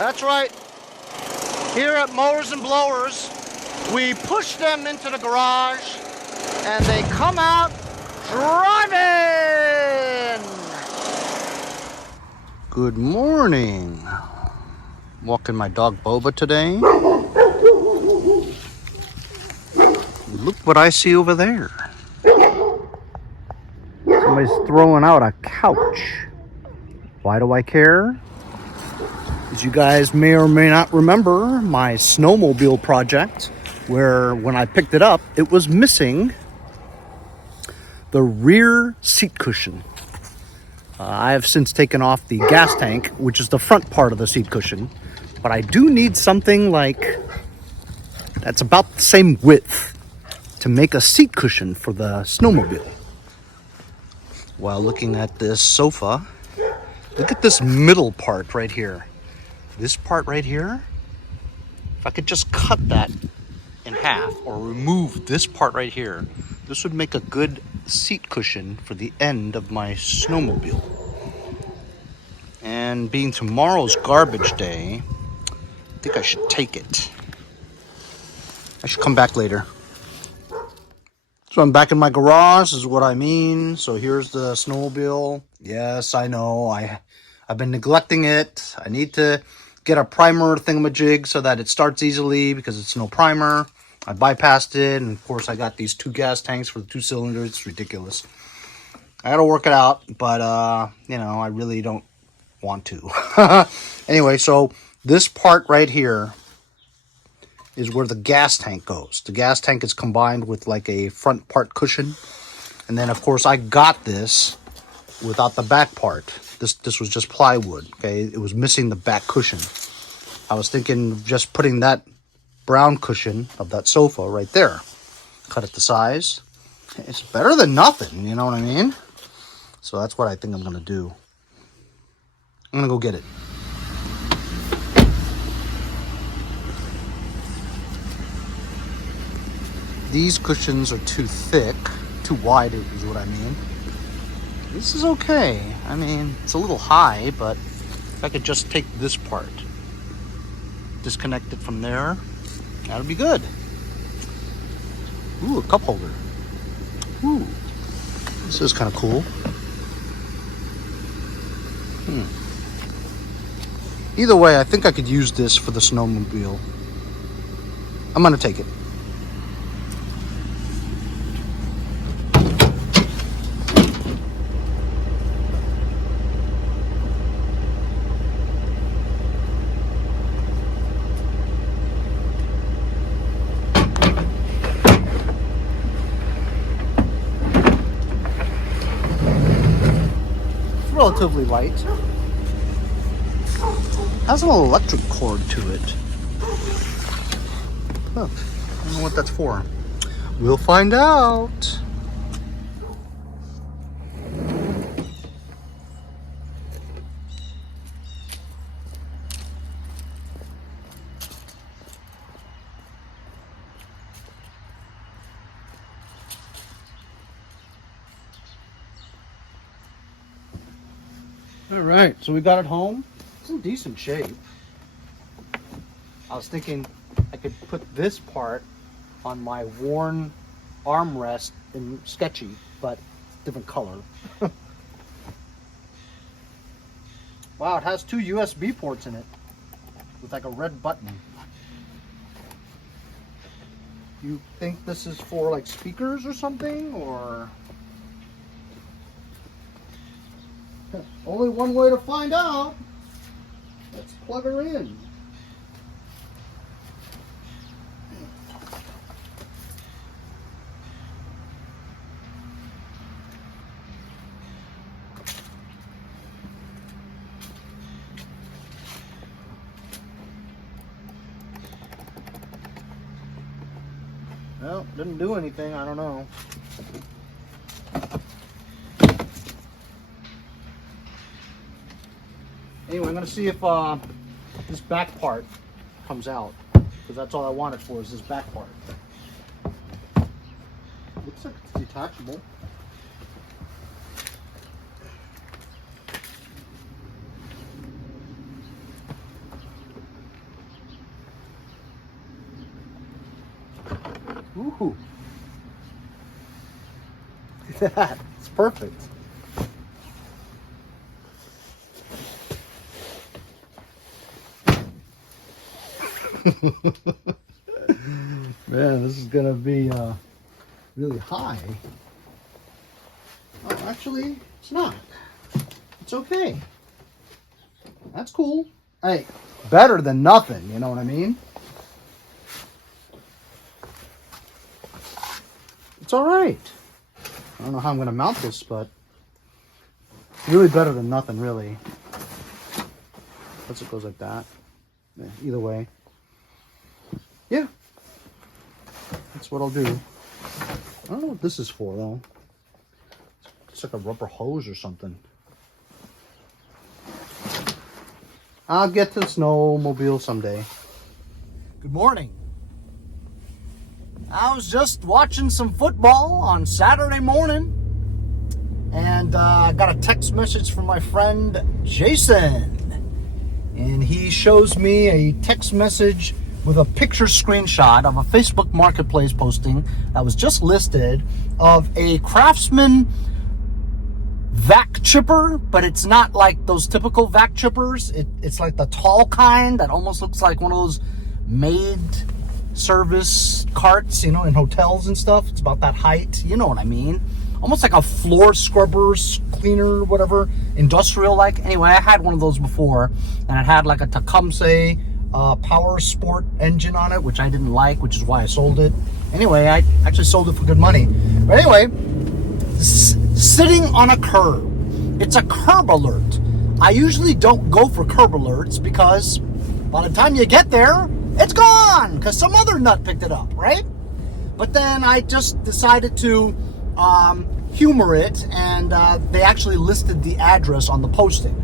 That's right. Here at Mowers and Blowers, we push them into the garage and they come out driving. Good morning. Walking my dog Boba today. Look what I see over there. Somebody's throwing out a couch. Why do I care? As you guys may or may not remember, my snowmobile project, where when I picked it up, it was missing the rear seat cushion. I have since taken off the gas tank, which is the front part of the seat cushion, but I do need something like that's about the same width to make a seat cushion for the snowmobile. While looking at this sofa, look at this middle part right here. This part right here, if I could just cut that in half or remove this part right here, this would make a good seat cushion for the end of my snowmobile. And being tomorrow's garbage day, I think I should take it. I should come back later. So I'm back in my garage, is what I mean. So here's the snowmobile. Yes, I know, I've been neglecting it. I need to get a primer thingamajig so that it starts easily because it's no primer. I bypassed it, and of course I got these 2 gas tanks for the 2 cylinders. It's ridiculous. I gotta work it out, but you know, I really don't want to. Anyway, so this part right here is where the gas tank goes. The gas tank is combined with like a front part cushion, and then of course I got this without the back part. This was just plywood, okay? It was missing the back cushion. I was thinking of just putting that brown cushion of that sofa right there. Cut it to size. It's better than nothing, you know what I mean? So that's what I think I'm gonna do. I'm gonna go get it. These cushions are too thick, too wide is what I mean. This is okay. I mean, it's a little high, but if I could just take this part, disconnect it from there, that'll be good. Ooh, a cup holder. Ooh, this is kind of cool. Either way, I think I could use this for the snowmobile. I'm gonna take it. Relatively light. Has an electric cord to it. Huh. I don't know what that's for. We'll find out. All right, so we got it home. It's in decent shape. I was thinking I could put this part on my worn armrest in sketchy, but different color. Wow, it has 2 USB ports in it with like a red button. You think this is for like speakers or something, or? Only one way to find out. Let's plug her in. Well, didn't do anything, I don't know. Anyway, I'm going to see if this back part comes out, because that's all I want it for, is this back part. Looks like it's detachable. Ooh. Look at that. It's perfect. Man, this is gonna be really high. Oh, actually, it's not. It's okay. That's cool. Hey, better than nothing, you know what I mean? It's all right. I don't know how I'm gonna mount this, but really better than nothing, really. Unless it goes like that. Yeah, either way. Yeah. That's what I'll do. I don't know what this is for, though. It's like a rubber hose or something. I'll get to the snowmobile someday. Good morning. I was just watching some football on Saturday morning, and I got a text message from my friend Jason, and he shows me a text message with a picture screenshot of a Facebook Marketplace posting that was just listed of a Craftsman vac chipper, but it's not like those typical vac chippers. It's like the tall kind that almost looks like one of those maid service carts, you know, in hotels and stuff. It's about that height, you know what I mean? Almost like a floor scrubber, cleaner, whatever, industrial like. Anyway, I had one of those before, and it had like a Tecumseh power sport engine on it, which I didn't like, which is why I sold it. Anyway, I actually sold it for good money. But anyway, sitting on a curb. It's a curb alert. I usually don't go for curb alerts because by the time you get there, it's gone because some other nut picked it up, right? But then I just decided to humor it, and they actually listed the address on the posting.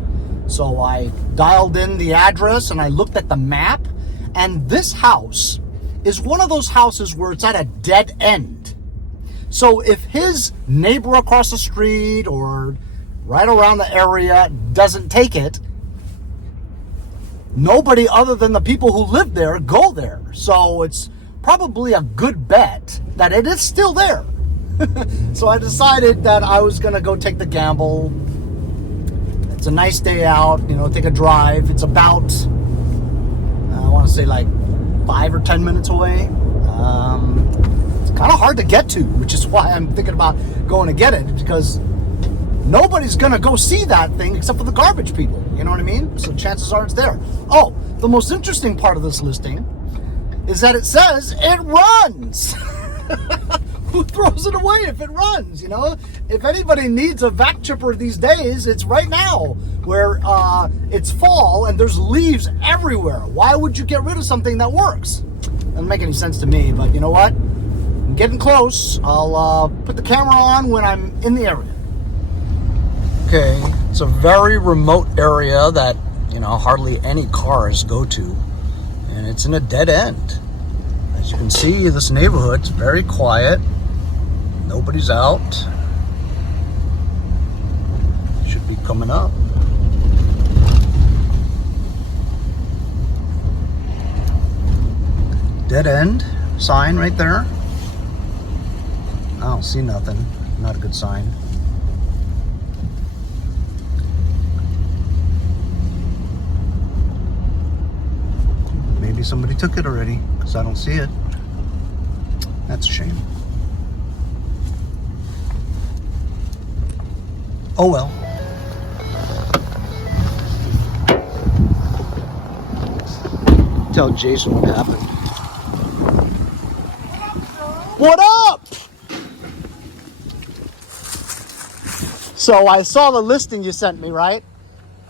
So I dialed in the address and I looked at the map, and this house is one of those houses where it's at a dead end. So if his neighbor across the street or right around the area doesn't take it, nobody other than the people who live there go there. So it's probably a good bet that it is still there. So I decided that I was going to go take the gamble. It's a nice day out, you know, take a drive. It's about, I want to say like 5 or 10 minutes away. It's kind of hard to get to, which is why I'm thinking about going to get it, because nobody's going to go see that thing except for the garbage people. You know what I mean? So chances are it's there. Oh, the most interesting part of this listing is that it says it runs. Who throws it away if it runs, you know? If anybody needs a vac chipper these days, it's right now, where it's fall and there's leaves everywhere. Why would you get rid of something that works? Doesn't make any sense to me, but you know what? I'm getting close. I'll put the camera on when I'm in the area. Okay, it's a very remote area that, you know, hardly any cars go to, and it's in a dead end. As you can see, this neighborhood's very quiet. Nobody's out. Should be coming up. Dead end sign right there. I don't see nothing. Not a good sign. Maybe somebody took it already, because I don't see it. That's a shame. Oh well. Tell Jason what happened. What up? So I saw the listing you sent me, right?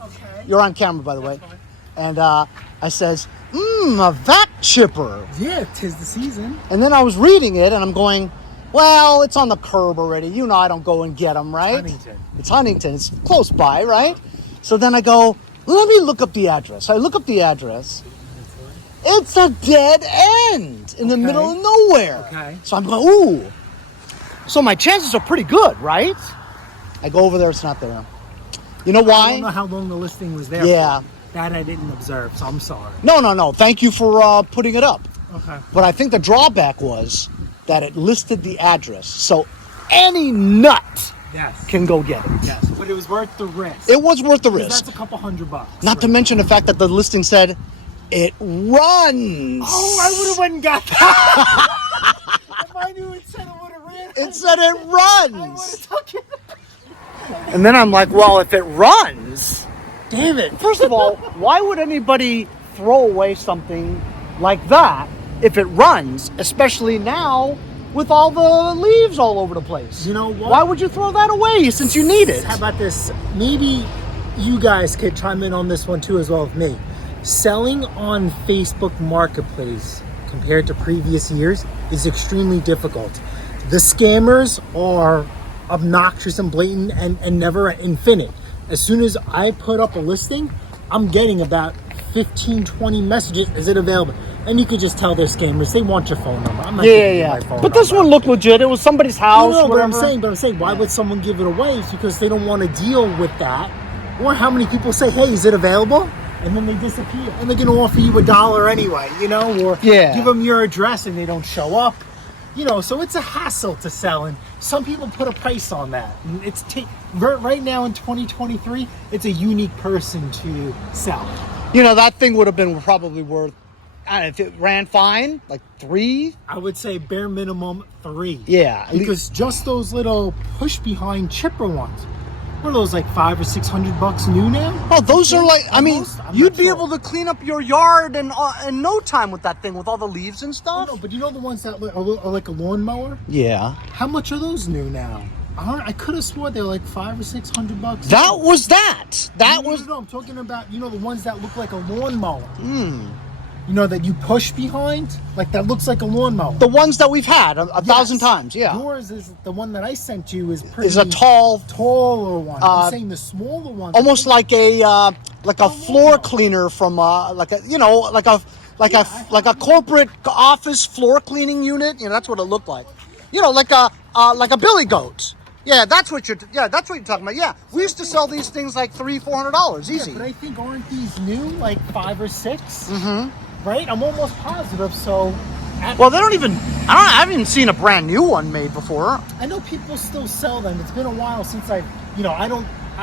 Okay. You're on camera, by the way. And I says, a vac chipper. Yeah, 'tis the season. And then I was reading it, and I'm going, well, it's on the curb already. You know I don't go and get them, right? Huntington. It's Huntington. It's close by, right? So then I go, let me look up the address. I look up the address. It's a dead end in the middle of nowhere. Okay. So I'm going, ooh. So my chances are pretty good, right? I go over there, it's not there. You know why? I don't know how long the listing was there Yeah. for. That I didn't observe, so I'm sorry. No. Thank you for putting it up. Okay. But I think the drawback was that it listed the address. So any nut Yes. can go get it. Yes. But it was worth the risk. It was worth the Because risk. that's a couple $100. Not to mention the fact that the listing said it runs. Oh, I would have went and got that. If I knew it said it would have ran. It said it I would runs. have took it. And then I'm like, well, if it runs, damn it. First of all, why would anybody throw away something like that if it runs, especially now with all the leaves all over the place? You know what? Why would you throw that away since you need it? How about this? Maybe you guys could chime in on this one too as well with me. Selling on Facebook Marketplace compared to previous years is extremely difficult. The scammers are obnoxious and blatant and never infinite. As soon as I put up a listing, I'm getting about 15, 20 messages. Is it available? And you could just tell they're scammers. They want your phone number. I'm not giving you my phone But this number. one looked legit. It was somebody's house. No, but I'm whatever. saying, why would someone give it away? It's because they don't want to deal with that. Or how many people say, hey, is it available? And then they disappear. And they're going to offer you $1 anyway, you know? Or Yeah. give them your address and they don't show up. You know, so it's a hassle to sell. And some people put a price on that. And it's right now in 2023, it's a unique person to sell. You know, that thing would have been probably worth, I don't know, if it ran fine, like $3. I would say bare minimum 3. Yeah. Because just those little push behind chipper ones, what are those, like $500 or $600 new now? Oh, those are like, I mean, Almost? I'm you'd not be sure. able to clean up your yard in no time with that thing, with all the leaves and Oh, stuff. no, but you know the ones that are like a lawnmower? Yeah. How much are those new now? I could have swore they were like $500 or $600. That was that. That was. No, I'm talking about, you know, the ones that look like a lawnmower. You know, that you push behind? Like that looks like a lawnmower. The ones that we've had a thousand times, yeah. Yours is the one that I sent you is pretty. Is a taller one. I'm saying the smaller one. almost like a floor cleaner from like a, you know, like a corporate office floor cleaning unit. You know, that's what it looked like. You know, like a billy goat. Yeah, that's what you're talking about. Yeah, we used to sell these things like $300-400 easy. Yeah, but I think aren't these new like 5 or 6? Mm-hmm. Right? I'm almost positive. So. Well, they don't even. I haven't even seen a brand new one made before. I know people still sell them. It's been a while since I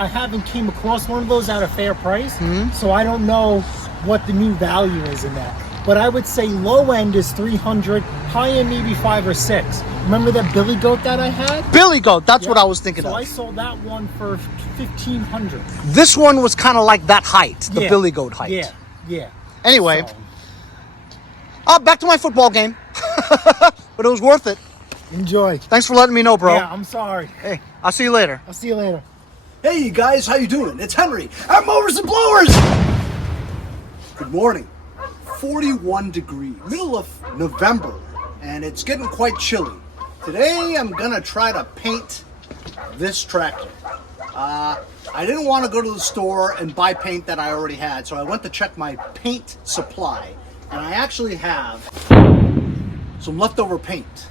haven't came across one of those at a fair price. So I don't know what the new value is in that. But I would say low end is 300, high end maybe 5 or 6. Remember that billy goat that I had? Billy goat. That's what I was thinking so of. I sold that one for 1,500. This one was kind of like that height, the Yeah. billy goat height. Yeah. Anyway, So, back to my football game. But it was worth it. enjoy. Thanks for letting me know, bro. Yeah, I'm sorry. Hey, I'll see you later. I'll see you later. Hey guys, how you doing? It's Henry at Mowers and Blowers. Good morning. 41 degrees, middle of November, and it's getting quite chilly. Today I'm gonna try to paint this tractor. I didn't want to go to the store and buy paint that I already had, so I went to check my paint supply, and I actually have some leftover paint.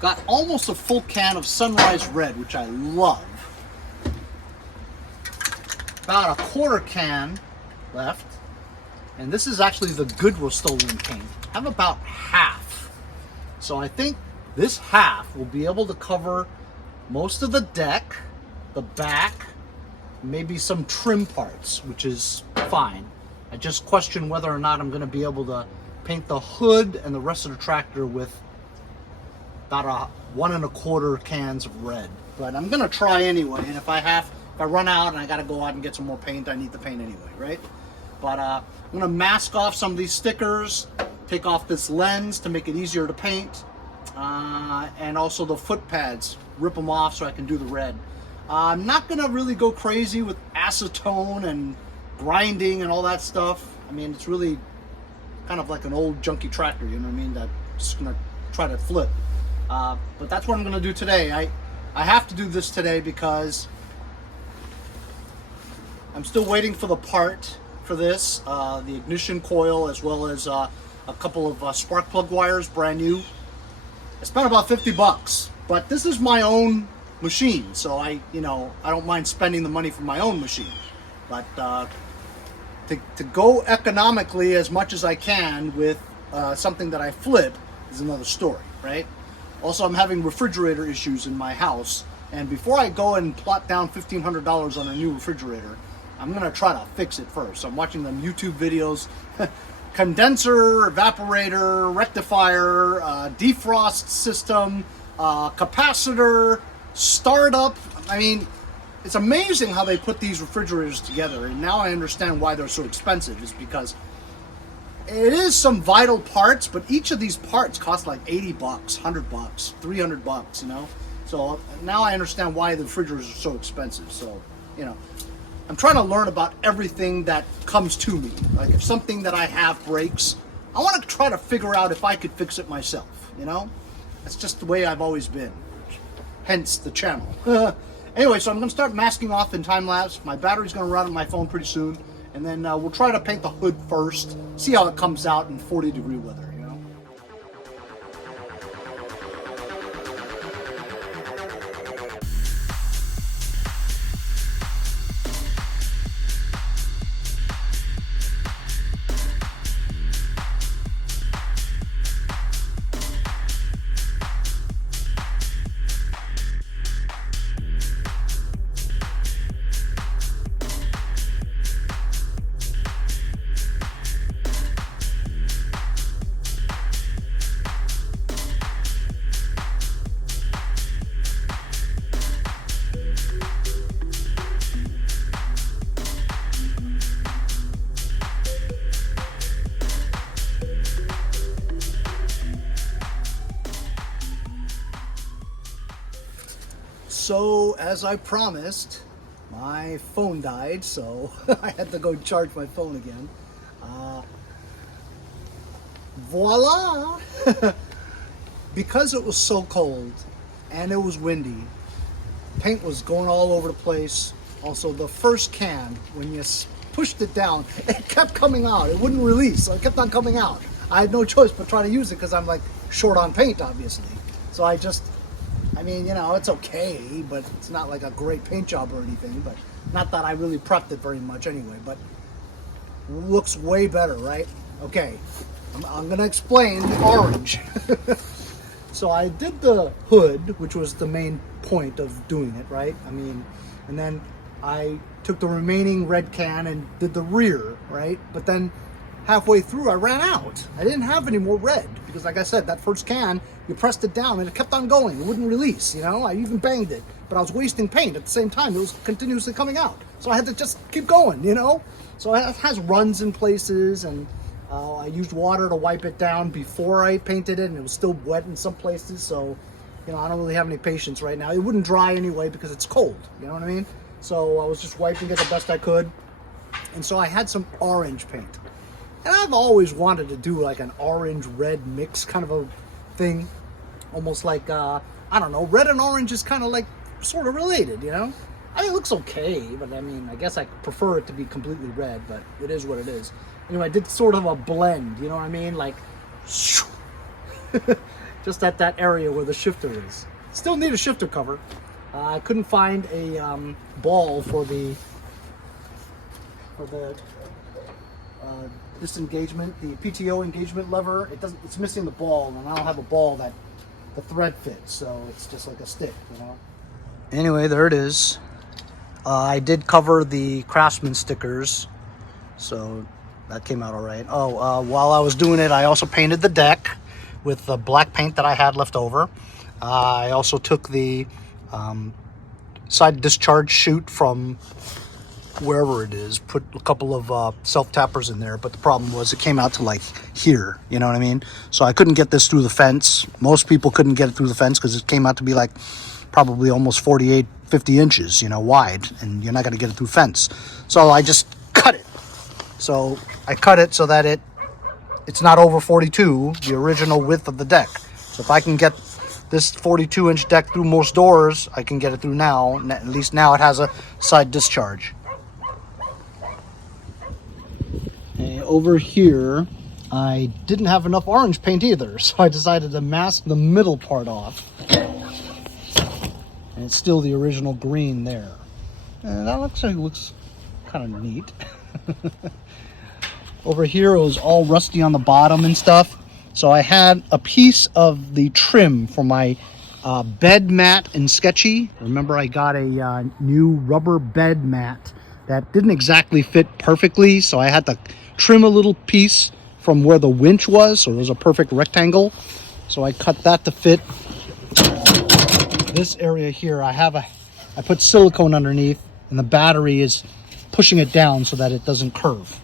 Got almost a full can of Sunrise Red, which I love. About a quarter can left. And this is actually the good Rust-Oleum paint. I have about half. So I think this half will be able to cover most of the deck, the back, maybe some trim parts, which is fine. I just question whether or not I'm going to be able to paint the hood and the rest of the tractor with about 1 1/4 cans of red. But I'm going to try anyway, and if I run out and I got to go out and get some more paint, I need the paint anyway, right? But I'm going to mask off some of these stickers, take off this lens to make it easier to paint, and also the foot pads, rip them off so I can do the red. I'm not going to really go crazy with acetone and grinding and all that stuff. I mean, it's really kind of like an old junky tractor, you know what I mean, that's just going to try to flip. But that's what I'm going to do today. I have to do this today because I'm still waiting for the part for this, the ignition coil, as well as a couple of spark plug wires, brand new. I spent about $50, but this is my own machine, so I don't mind spending the money for my own machine. But to go economically as much as I can with something that I flip is another story, right? Also, I'm having refrigerator issues in my house, and before I go and plot down $1,500 on a new refrigerator, I'm gonna try to fix it first. So I'm watching them YouTube videos, condenser, evaporator, rectifier, defrost system, capacitor, startup. I mean, it's amazing how they put these refrigerators together, and now I understand why they're so expensive. Is because it is some vital parts, but each of these parts cost like 80 bucks, 100 bucks, 300 bucks, you know? So now I understand why the refrigerators are so expensive. So, you know, I'm trying to learn about everything that comes to me. Like if something that I have breaks, I want to try to figure out if I could fix it myself, you know? That's just the way I've always been. Hence the channel. Anyway, so I'm going to start masking off in time lapse. My battery's going to run on my phone pretty soon. And then we'll try to paint the hood first, see how it comes out in 40-degree weather, you know? So, as I promised, my phone died, so I had to go charge my phone again. Voila! Because it was so cold and it was windy, paint was going all over the place. Also, the first can, when you pushed it down, it kept coming out. It wouldn't release, so it kept on coming out. I had no choice but try to use it because I'm like short on paint, obviously. So I mean, you know, it's okay, but it's not like a great paint job or anything. But not that I really prepped it very much anyway, but looks way better, right? Okay, I'm gonna explain the orange. So I did the hood, which was the main point of doing it, right? I mean, and then I took the remaining red can and did the rear, right? But then halfway through I ran out. I didn't have any more red because, like I said, that first can, you pressed it down and it kept on going. It wouldn't release, you know? I even banged it, but I was wasting paint at the same time. It was continuously coming out. So I had to just keep going, you know? So it has runs in places, and I used water to wipe it down before I painted it, and it was still wet in some places. So, you know, I don't really have any patience right now. It wouldn't dry anyway because it's cold, you know what I mean? So I was just wiping it the best I could. And so I had some orange paint. And I've always wanted to do like an orange-red mix kind of a thing. Almost like, I don't know, red and orange is kind of like sort of related, you know? I mean, it looks okay, but I mean, I guess I prefer it to be completely red, but it is what it is. Anyway, I did sort of a blend, you know what I mean? Like, just at that area where the shifter is. Still need a shifter cover. I couldn't find a ball for the disengagement, the PTO engagement lever. It's missing the ball, and I don't have a ball that the thread fits, so it's just like a stick, you know. Anyway, there it is. I did cover the Craftsman stickers, so that came out all right. Oh, while I was doing it, I also painted the deck with the black paint that I had left over. I also took the side discharge chute from wherever it is, put a couple of self-tappers in there, but the problem was it came out to like here, you know what I mean? So I couldn't get this through the fence. Most people couldn't get it through the fence because it came out to be like probably almost 48, 50 inches, you know, wide, and you're not going to get it through fence. So I just cut it. So I cut it so that it's not over 42, the original width of the deck. So if I can get this 42-inch deck through most doors, I can get it through now. At least now it has a side discharge. And over here, I didn't have enough orange paint either, so I decided to mask the middle part off. And it's still the original green there. And that actually looks kind of neat. Over here, it was all rusty on the bottom and stuff. So I had a piece of the trim for my bed mat in Sketchy. Remember, I got a new rubber bed mat that didn't exactly fit perfectly, so I had to trim a little piece from where the winch was, so it was a perfect rectangle. So I cut that to fit this area here. I put silicone underneath, and the battery is pushing it down so that it doesn't curve.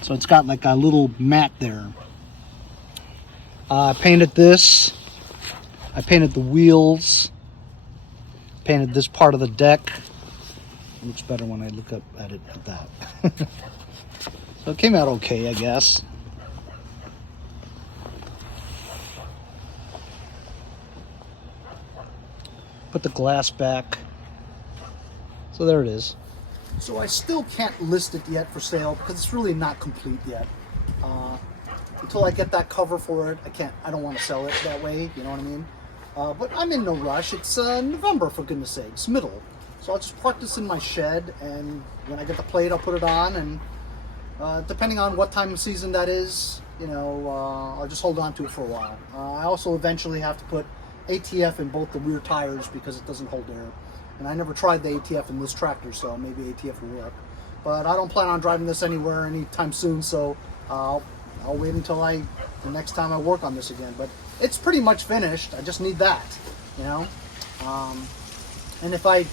So it's got like a little mat there. I painted this. I painted the wheels. Painted this part of the deck. It looks better when I look up at it like that. So it came out okay, I guess. Put the glass back. So there it is. So I still can't list it yet for sale because it's really not complete yet. Until I get that cover for it, I don't want to sell it that way, you know what I mean? But I'm in no rush. It's November, for goodness sake. It's middle. So I'll just park this in my shed, and when I get the plate, I'll put it on, and depending on what time of season that is, you know, I'll just hold on to it for a while. I also eventually have to put ATF in both the rear tires because it doesn't hold air. And I never tried the ATF in this tractor, so maybe ATF will work. But I don't plan on driving this anywhere anytime soon, so I'll wait until the next time I work on this again. But it's pretty much finished. I just need that, you know. And if I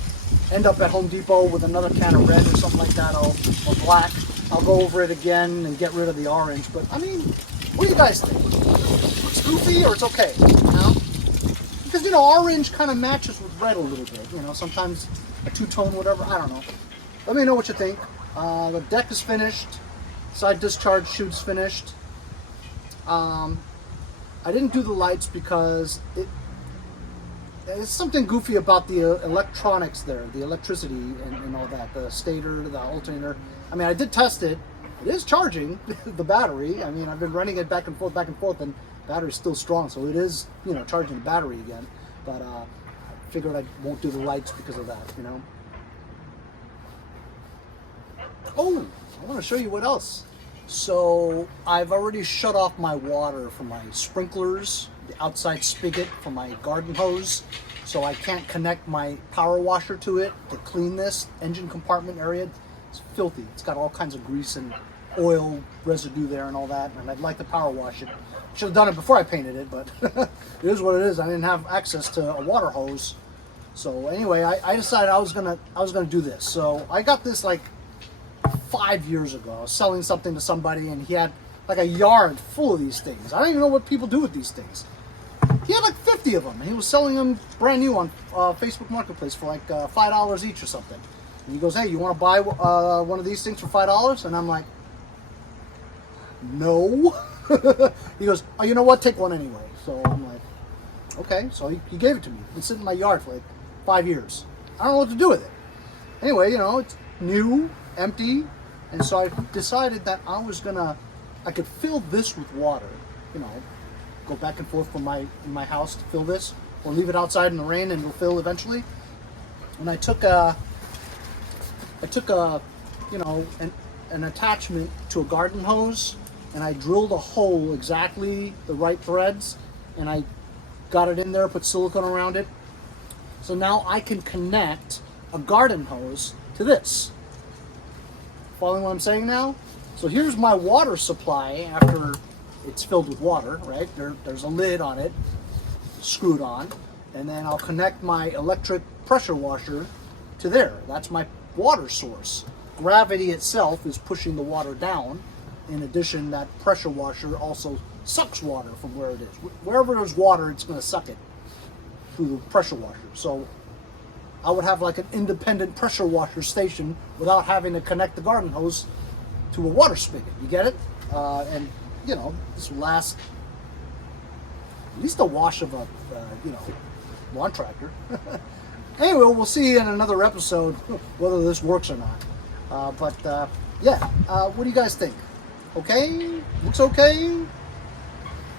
end up at Home Depot with another can of red or something like that, or black, I'll go over it again and get rid of the orange. But I mean, what do you guys think? It's goofy or it's okay, you know? Because, you know, orange kind of matches with red a little bit, you know, sometimes a two-tone, whatever, I don't know. Let me know what you think. The deck is finished. Side discharge chute's finished. I didn't do the lights because it's something goofy about the electronics there, the electricity and all that, the stator, the alternator. I mean, I did test it. It is charging the battery. I mean, I've been running it back and forth, and the battery's still strong, so it is, you know, charging the battery again. But I figured I won't do the lights because of that, you know. Oh, I want to show you what else. So I've already shut off my water from my sprinklers, the outside spigot for my garden hose, so I can't connect my power washer to it to clean this engine compartment area. It's filthy. It's got all kinds of grease and oil residue there and all that, and I'd like to power wash it. Should have done it before I painted it, but it is what it is. I didn't have access to a water hose, so anyway, I decided I was gonna do this. So I got this like 5 years ago. I was selling something to somebody, and he had like a yard full of these things. I don't even know what people do with these things. He had like 50 of them, and he was selling them brand new on Facebook Marketplace for like $5 each or something. And he goes, "Hey, you want to buy one of these things for $5?" And I'm like, "No." He goes, "Oh, you know what? Take one anyway." So I'm like, "Okay." So he gave it to me. It's been sitting in my yard for like 5 years. I don't know what to do with it. Anyway, you know, it's new, empty, and so I decided that I could fill this with water. You know, go back and forth from in my house to fill this, or leave it outside in the rain and it'll fill eventually. And I took a you know, an attachment to a garden hose, and I drilled a hole exactly the right threads, and I got it in there, put silicone around it. So now I can connect a garden hose to this. Following what I'm saying now? So here's my water supply after it's filled with water, right? There's a lid on it, screwed on, and then I'll connect my electric pressure washer to there. That's my water source. Gravity itself is pushing the water down. In addition, that pressure washer also sucks water from where it is. Wherever there's water, it's going to suck it through the pressure washer. So I would have like an independent pressure washer station without having to connect the garden hose to a water spigot. You get it? And you know, this will last at least a wash of a you know, lawn tractor. Anyway, we'll see in another episode whether this works or not. Yeah, what do you guys think? Okay? Looks okay?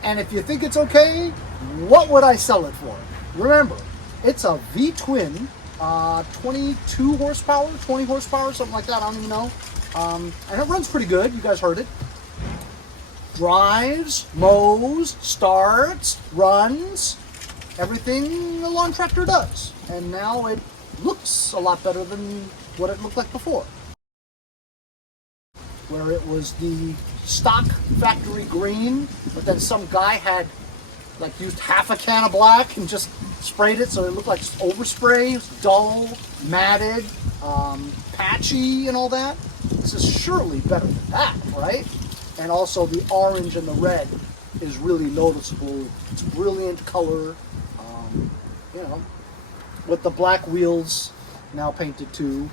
And if you think it's okay, what would I sell it for? Remember, it's a V-twin, 22 horsepower, 20 horsepower, something like that, I don't even know. And it runs pretty good, you guys heard it. drives, mows, starts, runs, everything the lawn tractor does. And now it looks a lot better than what it looked like before, where it was the stock factory green, but then some guy had like used half a can of black and just sprayed it so it looked like overspray. It was dull, matted, patchy and all that. This is surely better than that, right? And also the orange and the red is really noticeable. It's brilliant color, you know, with the black wheels now painted too.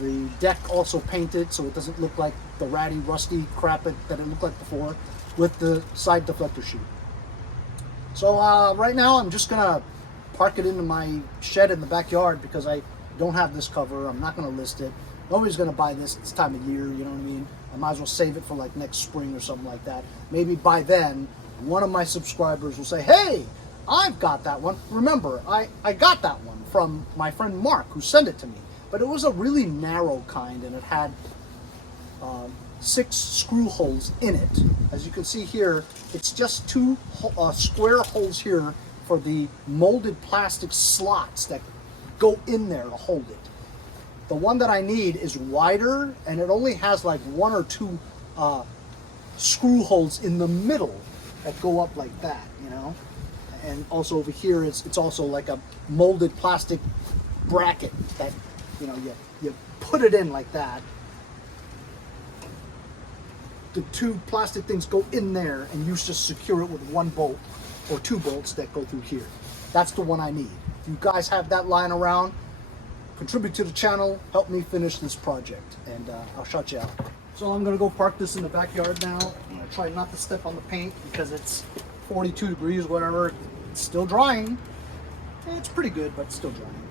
The deck also painted so it doesn't look like the ratty, rusty crap that it looked like before, with the side deflector sheet. So right now I'm just gonna park it into my shed in the backyard because I don't have this cover. I'm not gonna list it. Nobody's gonna buy this time of year, you know what I mean? I might as well save it for like next spring or something like that. Maybe by then, one of my subscribers will say, hey, I've got that one. Remember, I got that one from my friend Mark who sent it to me. But it was a really narrow kind and it had 6 screw holes in it. As you can see here, it's just 2 square holes here for the molded plastic slots that go in there to hold it. The one that I need is wider and it only has like 1 or 2 screw holes in the middle that go up like that, you know? And also over here, it's also like a molded plastic bracket that, you know, you put it in like that. The 2 plastic things go in there and you just secure it with 1 bolt or 2 bolts that go through here. That's the one I need. If you guys have that lying around, contribute to the channel, help me finish this project, and I'll shout you out. So I'm gonna go park this in the backyard now. I'm gonna try not to step on the paint because it's 42 degrees, whatever. It's still drying. It's pretty good, but it's still drying.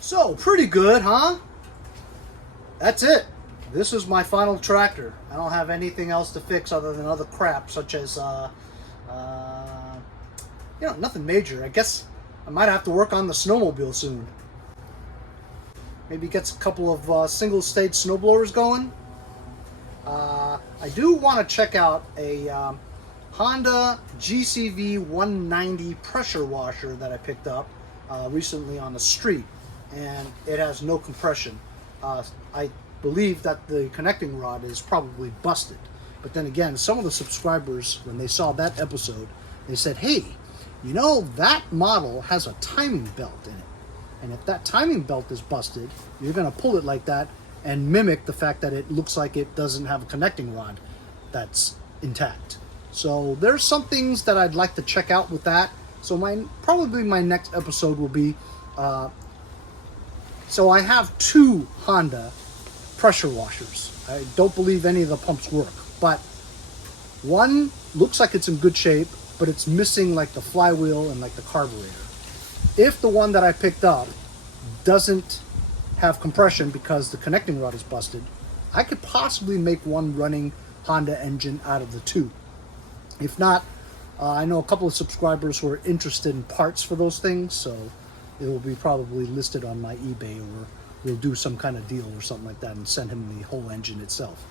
So, pretty good, huh? That's it. This is my final tractor. I don't have anything else to fix other than other crap, such as, you know, nothing major. I guess I might have to work on the snowmobile soon. Maybe get a couple of single-stage snowblowers going. I do want to check out a Honda GCV 190 pressure washer that I picked up recently on the street. And it has no compression. I believe that the connecting rod is probably busted. But then again, some of the subscribers, when they saw that episode, they said, hey, you know, that model has a timing belt in it. And if that timing belt is busted, you're going to pull it like that and mimic the fact that it looks like it doesn't have a connecting rod that's intact. So there's some things that I'd like to check out with that. So probably my next episode will be so I have 2 Honda pressure washers. I don't believe any of the pumps work, but one looks like it's in good shape, but it's missing like the flywheel and like the carburetor. If the one that I picked up doesn't have compression because the connecting rod is busted, I could possibly make one running Honda engine out of the two. If not, I know a couple of subscribers who are interested in parts for those things, so it will be probably listed on my eBay, or we'll do some kind of deal or something like that and send him the whole engine itself.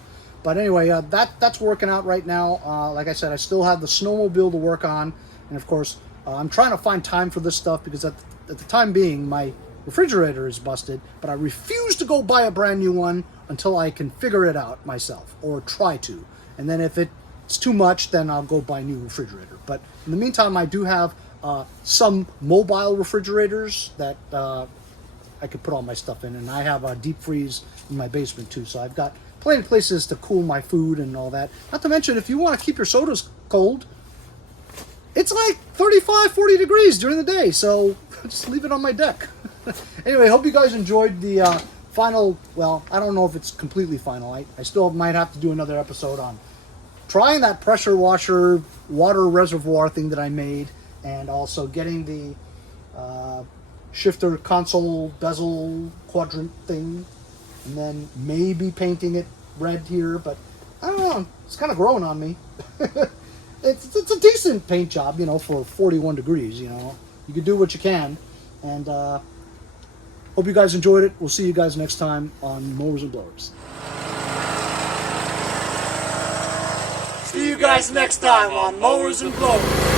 But anyway, that's working out right now. Like I said, I still have the snowmobile to work on, and of course, I'm trying to find time for this stuff because at the time being, my refrigerator is busted, but I refuse to go buy a brand new one until I can figure it out myself, or try to. And then if it's too much, then I'll go buy a new refrigerator. But in the meantime, I do have some mobile refrigerators that I could put all my stuff in, and I have a deep freeze in my basement too, so I've got plenty of places to cool my food and all that. Not to mention, if you want to keep your sodas cold, it's like 35, 40 degrees during the day, so just leave it on my deck. Anyway, hope you guys enjoyed the final, well, I don't know if it's completely final. I still might have to do another episode on trying that pressure washer water reservoir thing that I made, and also getting the shifter console bezel quadrant thing, and then maybe painting it red here, but I don't know, it's kind of growing on me. It's a decent paint job, you know, for 41 degrees, you know. You can do what you can, and hope you guys enjoyed it. We'll see you guys next time on Mowers and Blowers. See you guys next time on Mowers and Blowers.